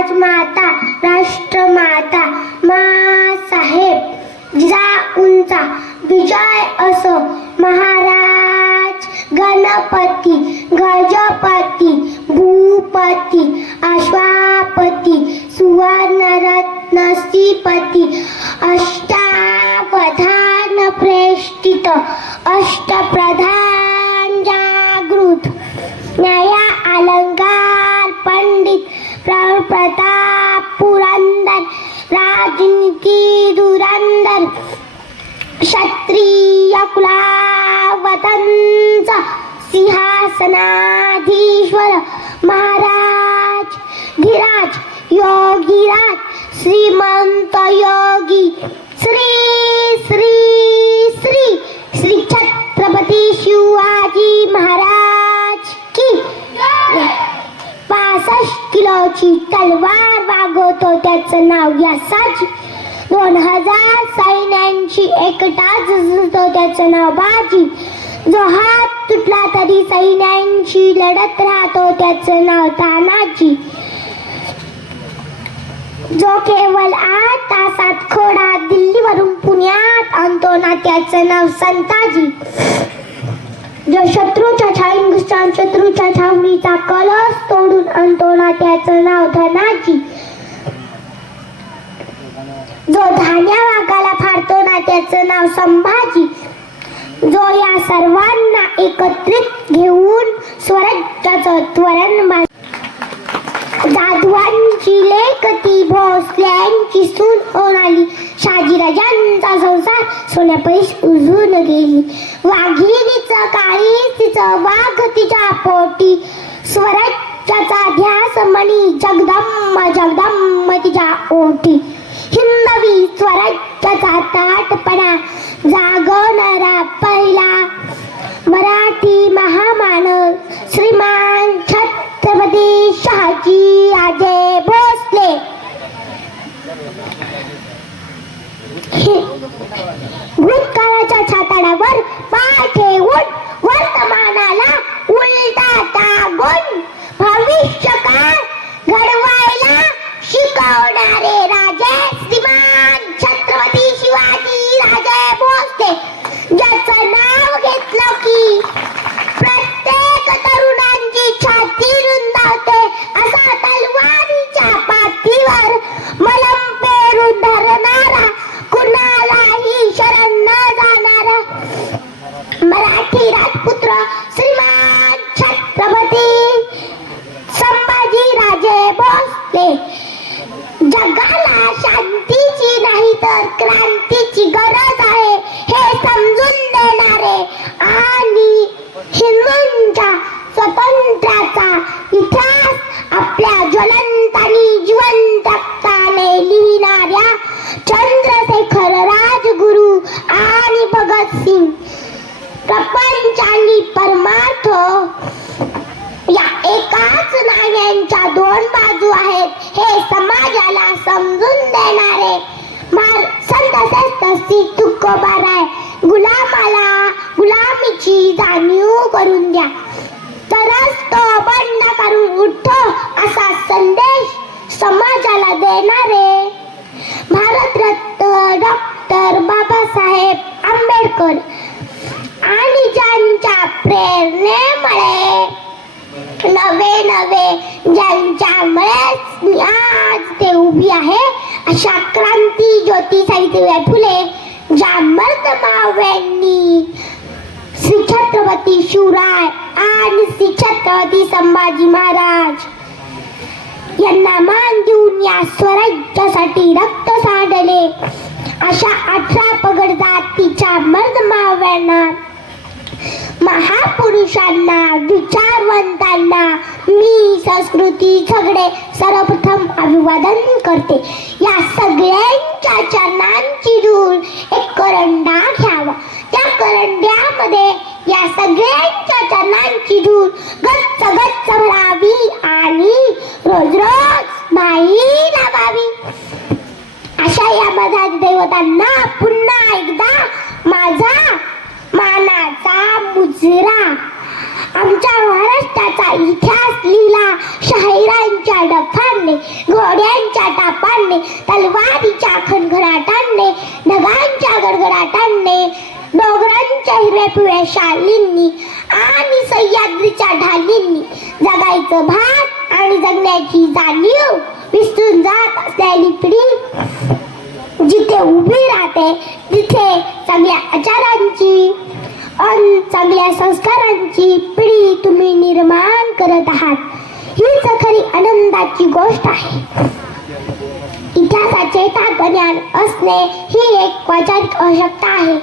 राजमाता राष्ट्रमाता मासाहेब जिजाऊंचा विजय असो. महाराज गणपती गजपती भूपती अश्वापती सुवर्णरत्न श्रीपती अष्टावधान प्रेष्ठित अष्टप्रधान जागृत न्याया अलंकार पंडित प्रताप पुरंदर राजनीती धुरंदर क्षत्रिय कुलावतंचा सिंहासनाधीश्वर महाराज धीराज योगीराज श्रीमंत योगी श्री श्री श्री श्री छत्रपती शिवाजी महाराज की 65 किलोची तलवार वागवतो त्याचं नाव यसाची. 2000 सैन्यांची एकटा झुजतो त्याचं नाव बाजी. जो हात तुटला तरी सैन्यांची लढत राहतो त्याचं नाव तानाजी. जो केवळ 8 तासात खोडा दिल्लीवरून पुण्यात आणतो ना त्याचं नाव संताजी. जो शत्रूच्या शत्रूच्या छावणीचा कलश तोडून आणतो ना त्याचं नाव धनाजी. जो धान्या वाघाला फाडतो ना त्याचं नाव संभाजी. जो या सर्वांना एकत्रित घेऊन स्वराज्याचं त्वरण जाधवांची लेकती भोसल्यांची सून होणारी शहाजीराजांचा संसार सोन्यापैस उजळून गेली. वाघिणीचं काळीच तिचं वाघ तिच्या पोटी स्वराज्याचा ध्यास मणी जगदंब जगदंब तिच्या ओठी. हिंदवी स्वराज्याचा ताटपणा जागवणारा पहिला मराठी महामानव श्रीमान छत्रपती शहाजी राजे भोसले. भूतकाळाच्या छाताडावर पाय ठेवून वर्तमानाला उलटा टाकून भविष्यकाळ घडवायला शिकवणारे राजे श्रीमान छत्रपती शिवाजी राजे भोसले. ज्याचं नाव घेतलं की प्रत्येक तरुणांची छाती रुंदावते असा तलवारीच्या पाठीवर मलम पेरून धरणारा कुणालाही शरण न जाणारा मराठी राजपुत्र श्रीमान छत्रपती संभाजी राजे भोसले. जगाला शांतीची नाही तर क्रांतीची गरज आहे हे समजून देणारे आणि हिंदूंच्या स्वातंत्र्याचा इतिहास आपल्या ज्वलंत आणि जिवंत रक्ताने लिहिणाऱ्या चंद्रशेखर राजगुरू आणि भगतसिंग. प्रपंच आणि परमार्थ या एकाच नाण्याच्या 2 बाजू आहेत हे समाजाला समजून देणारे संत श्रेष्ठ श्री तुकोबाराय. गुलामाला गुलामीची जाणीव करून द्या तरच तो बंड करून उठतो असा संदेश समाजाला देणारे भारतरत्न डॉक्टर बाबासाहेब आंबेडकर आणि ज्यांच्या प्रेरणेमुळे नवे ज्यांच्यामुळे आज ते उभी आहे अशा क्रांती ज्योती सावित्रीबाई फुले ज्या मर्दमाव्यांनी श्री छत्रपती शिवराय आणि श्री छत्रपती संभाजी महाराज यांना मान देऊन या स्वराज्यासाठी रक्त सांडले अशा 18 पगड जातीच्या मर्दमाव्यांना महापुरुषांना विचारवंतांना मी संस्कृती झगडे सर्वप्रथम अभिवादन करते. या सगळ्यांच्या चरणांची धूळ एक करंडा घ्यावा. त्या करंड्यामध्ये या सगळ्यांच्या चरणांची धूळ गच्च गच्च भरावी आणि रोज रोज नाही लावावी. अशा या माझ्या देवतांना पुन्हा एकदा माझा मानाचा मुजरा आमच्या महाराष्ट्राचा इतिहास लिहिला शाहिरांच्या डफांनी, घोड्यांच्या टापांनी, तलवारीच्या खणखणाटांनी, ढगांच्या गडगडाटांनी, डोंगरांच्या हिरव्या पिवळ्या शालींनी आणि सह्याद्रीच्या ढालींनी जगायचं भात आणि जगण्याची जाणीव विसरून जात असलेली पिढी जिथे उभी राहते तिथे चांगल्या आचारांची चांगल्या संस्कारांची पिढी तुम्ही निर्माण करत आहात. हीच खरी आनंदाची गोष्ट आहे. इतिहासाचे तात्पर्य असणे ही एक वैचारिक आवश्यकता आहे.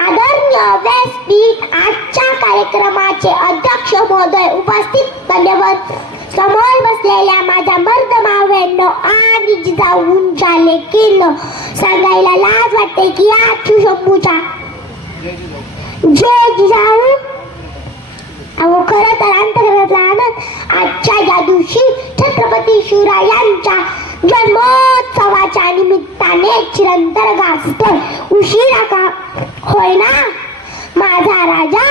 आदरणीय व्यासपीठ आजच्या कार्यक्रमाचे अध्यक्ष महोदय, उपस्थित मान्यवर, समोर बसलेल्या माझ्या मर्द मावळ्यांनो आणि जिजाऊंच्या लेकींनो, सांगायला लाज वाटते की या शिवशंभूच्या जय जिजाऊ. अहो खरं तर अंतर्गत आनंद आजच्या या दिवशी छत्रपती शिवरायांच्या जन्मोत्सवाच्या निमित्ताने चिरंतर गाजतोय. उशिरा का होईना माझा राजा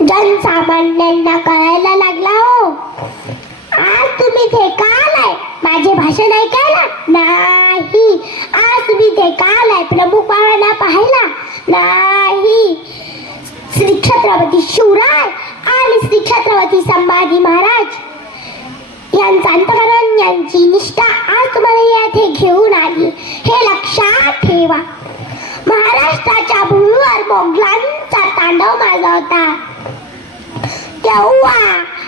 जनसामान्यांना कळायला लागला. हो, आज तुम्ही ते का आलाय? माझे भाषण ऐकायला नाही. आज तुम्ही ते का आलाय? प्रमुख पाहुण्यांना पाहायला नाही. श्री छत्रपती शिवराय आणि श्री छत्रपती संभाजी महाराज यांचा अंतकरण, यांची निष्ठा आज तुम्हाला येथे घेऊन आली, हे लक्षात ठेवा. महाराष्ट्राच्या भूमीवर मोगलांचा तांडव माजला होता. तेव्हा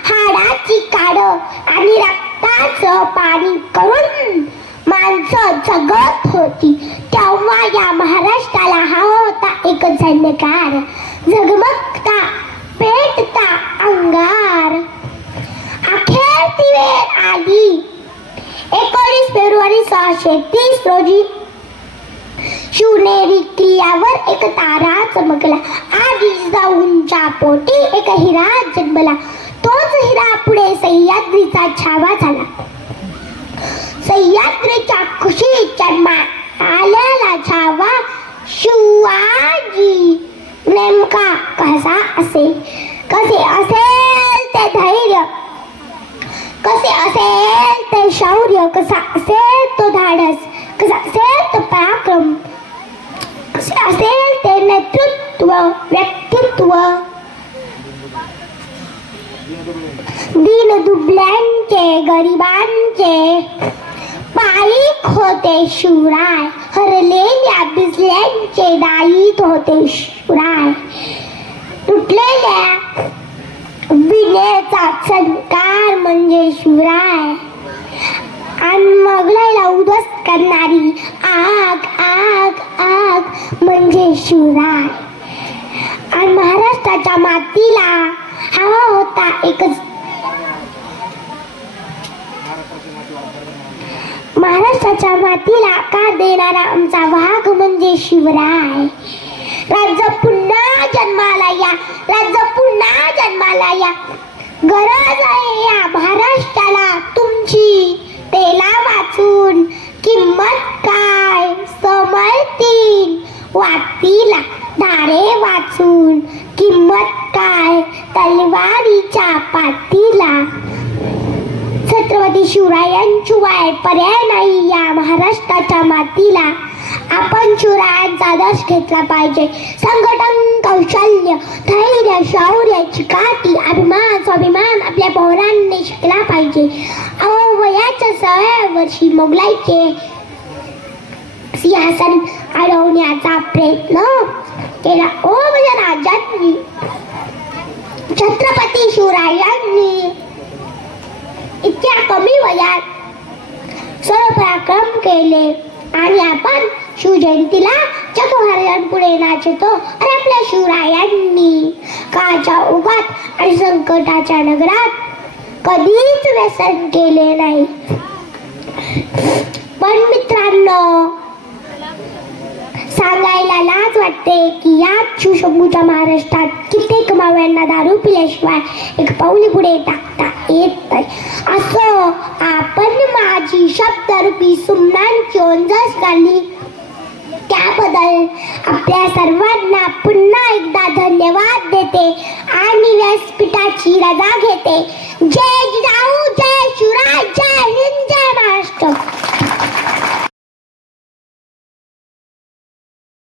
हाडाची काड आणि रक्ताचं पाणी करून माणसं जगत होती. तेव्हा या महाराष्ट्राला हा होता एक झंकार, झगमगता पेटता अंगार. अखेर ती वेळ आली. 19 फेब्रुवारी 1630 रोजी शिवनेरी किल्ल्यावर एक तारा चमकला आणि जिजाऊंच्या पोटी एक हिरा जन्मला. तोच हिरा पुढे सह्याद्रीचा छावा झाला. सह्याद्रीच्या कुशीत जन्मात आलेला छावा शिवाजी नेमका कसा असेल? कसे असेल ते धैर्य, कसे असेल ते शौर्य, कसा असेल तो धाडस, कसा असेल तो पराक्रम, कसे असेल ते नेतृत्व, व्यक्तित्व. दीन दुबल्यांचे, गरिबांचे पाईक होते शिवराय. हरलेल्या भिजल्यांचे दायित होते शिवराय. तुटलेल्या विनेचा संस्कार म्हणजे शिवराय. आणि मोगलाईला उद्ध्वस्त करणारी आग आग आग म्हणजे शिवराय. आणि महाराष्ट्राच्या मातीला हवा होता एकच, महाराष्ट्राच्या मातीला आकार देणारा आमचा वाघ म्हणजे शिवराय. राज्य पुन्हा जन्माला या, राज्य पुन्हा जन्माला या. गरज आहे या महाराष्ट्राला तुमची. तेला वाचून किंमत काय समजतील, वातीला धारे वाचून किंमत काय तलवारीच्या पातीला. छत्रपती शिवरायांशिवाय पर्याय नाही या महाराष्ट्राच्या मातीला. आपण शिवरायांचा आदर्श घेतला पाहिजे. संघटन, कौशल्य, धैर्य, शौर्य, चिकाटी, अभिमान, स्वाभिमान आपल्या पौरांनी शिकला पाहिजे. वयाच्या 6व्या वर्षी मोगलाईचे सिंहासन अडवण्याचा प्रयत्न केला. माझ्या राजांनी, छत्रपती शिवरायांनी इतक्या कमी वयात सर्व पराक्रम केले आणि आपण शिवजयंतीला जगभरापुढे नाचतो. अरे आपल्या शिवरायांनी काळाच्या ओघात आणि संकटाच्या नगरात कधीच व्यसन केले नाही. पण मित्रांनो, सांगायला लाज वाटते की या शिवशंभूच्या महाराष्ट्रात कित्येक मावळ्यांना दारू पिल्याशिवाय एक पाऊल पुढे टाकता येत नाही. असं आपण माझी शब्दरूपी सुमनांची ओंजळ झाली त्या त्याबद्दल आपल्या सर्वांना पुन्हा एकदा धन्यवाद देते आणि व्यासपीठाची रजा घेते. जय जिजाऊ, जय शिवराय, जय हिंद.